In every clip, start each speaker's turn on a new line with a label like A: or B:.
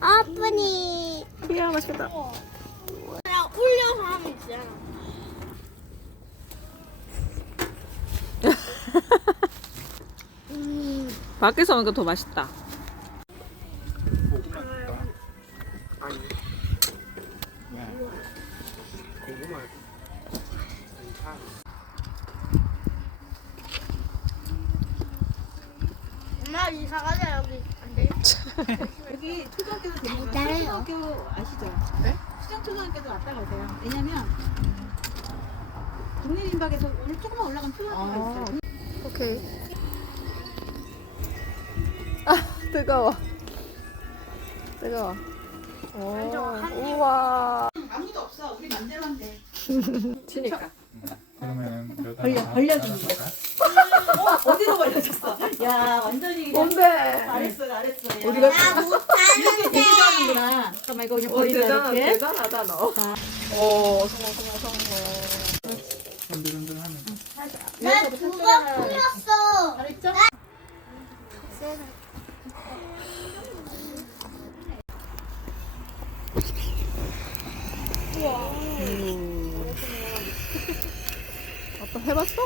A: 아프니.
B: 이야 맛있겠다.
A: 나 올려서 하면 있잖아.
B: 밖에서 먹으니까 더 맛있다.
C: 아니. 고구마.
A: 엄마 이사 가자 여기 안 돼.
D: 여기 초등학교도 되는
A: 달달해요.
D: 초등학교 아시죠?
C: 네?
D: 수정 초등학교도 왔다 가세요. 왜냐면 국립인박에서 오늘 조금만 올라가면 초등학교가 있어요.
B: 오케이. 아 뜨거워. 뜨거워. 오, 우와.
D: 아무도 없어. 우리 맘대로 하면 돼.
B: 치니까.
C: 그러면
D: 벌려주는 거야. 어디로 벌려줬어? 야 완전히 그냥
B: 뭔데?
D: 잘했어 잘했어. 야.
B: 우리가
D: 이렇게 되게 좋아하는구나. 잠깐만 이거 그냥 버리자 이렇게.
B: 대단하다 너. 오 성공.
C: 흔들흔들 하면.
A: 나 두 번 풀렸어.
D: 잘했죠?
B: 아빠 해봤어?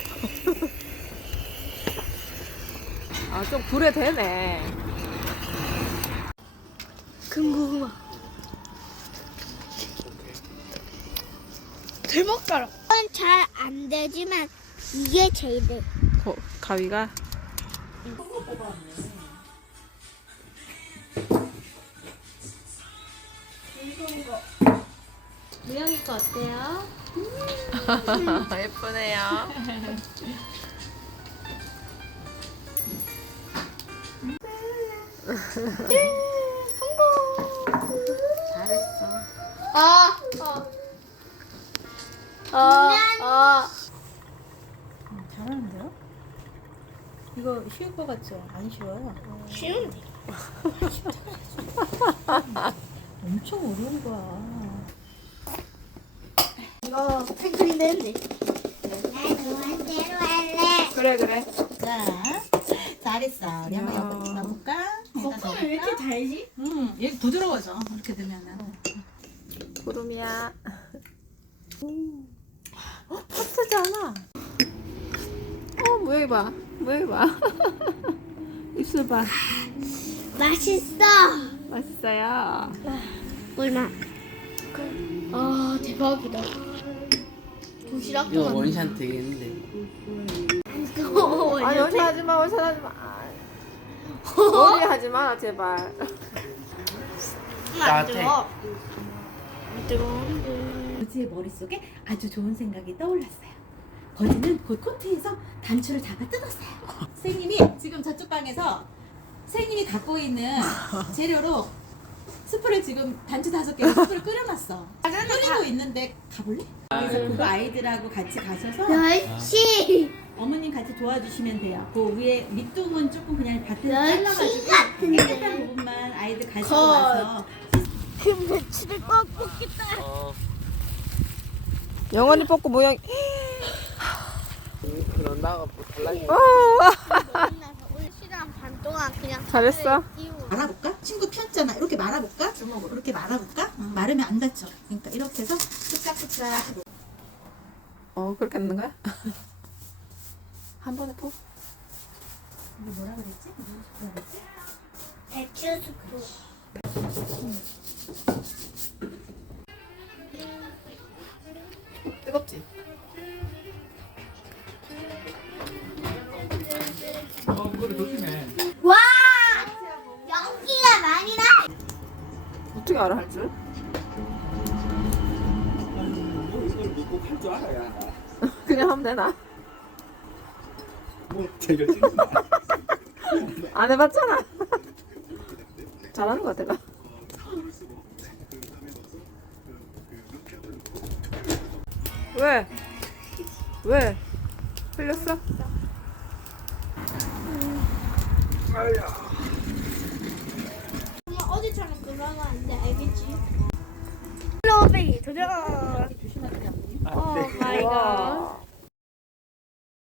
B: 아 좀 불에 되네.
A: 금고구마. 대박가라. 잘 안 되지만 이게 제일 돼.
B: 가위가.
D: 무영이 거 어때요?
B: 예쁘네요.
D: 잘했어. 잘하는데요? 이거 쉬울 것 같죠? 안 쉬워요.
A: 쉬운데.
D: 엄청 어려운 거야.
A: 이거 팽크림 되는데. 나 좋아한대로 할래.
B: 그래.
D: 자, 잘했어. 우리 한번 옆으로 넣어볼까?
A: 거품을 왜 이렇게 달지?
D: 얘 부드러워져. 이렇게 되면은.
B: 구름이야. 파스타잖아. 모양이 봐. 입술 봐.
A: 맛있어.
B: 맛있어요.
A: 꿀맛. 아 대박이다. 도시락
C: 이거 원샷 되겠는데.
B: 아니 원샷하지 마. 머리 하지 마 제발.
A: 안 뜨거. 안 뜨거.
D: 거지의 머릿속에 아주 좋은 생각이 떠올랐어요. 거지는 곧 코트에서 단추를 잡아 뜯었어요. 선생님이 지금 저쪽 방에서 선생님이 갖고 있는 재료로 스프를 지금 단추 5개로 스프를 끓여놨어. 끓이고 있는데 가볼래? 그래서 그거 아이들하고 같이 가셔서
A: 10시.
D: 어머님 같이 도와주시면 돼요. 그 위에 밑둥은 조금 그냥 밭에서
A: 멸치
D: 잘라가지고
A: 같은데.
D: 깨끗한 부분만 아이들 가지고 와서
A: 그 며칠을 꽉 뽑겠다.
B: 영원히 뽑고 모양.
C: 그런다고 뭐 달라지.
A: 오늘 시간 반 동안 그냥
B: 잘했어.
D: 말아볼까? 친구 폈잖아. 이렇게 말아볼까? 주먹으로 이렇게 말아볼까? 마르면 안 다쳐. 그러니까 이렇게 해서 쓱싹쓱싹.
B: 그렇게 하는 거야? 한 번에 뽑.
D: 이게 뭐라 그랬지? 뭐라 그랬지?
A: 배추 스프.
B: 뜨겁지?
C: 그래 조심해.
A: 와 연기가 많이 나.
B: 어떻게 알아 할 줄?
C: 뭐 이걸 꼭 할 줄 알아야.
B: 그냥 하면 되나?
C: 뭐 제가 찍는다.
B: 안 해봤잖아. 잘하는 것 같아 나. 왜? 흘렸어?
A: 그냥 어제처럼 그러면 안 돼, 알겠지? 블로베리 도전.
D: 조심하세요.
A: 오 마이 갓.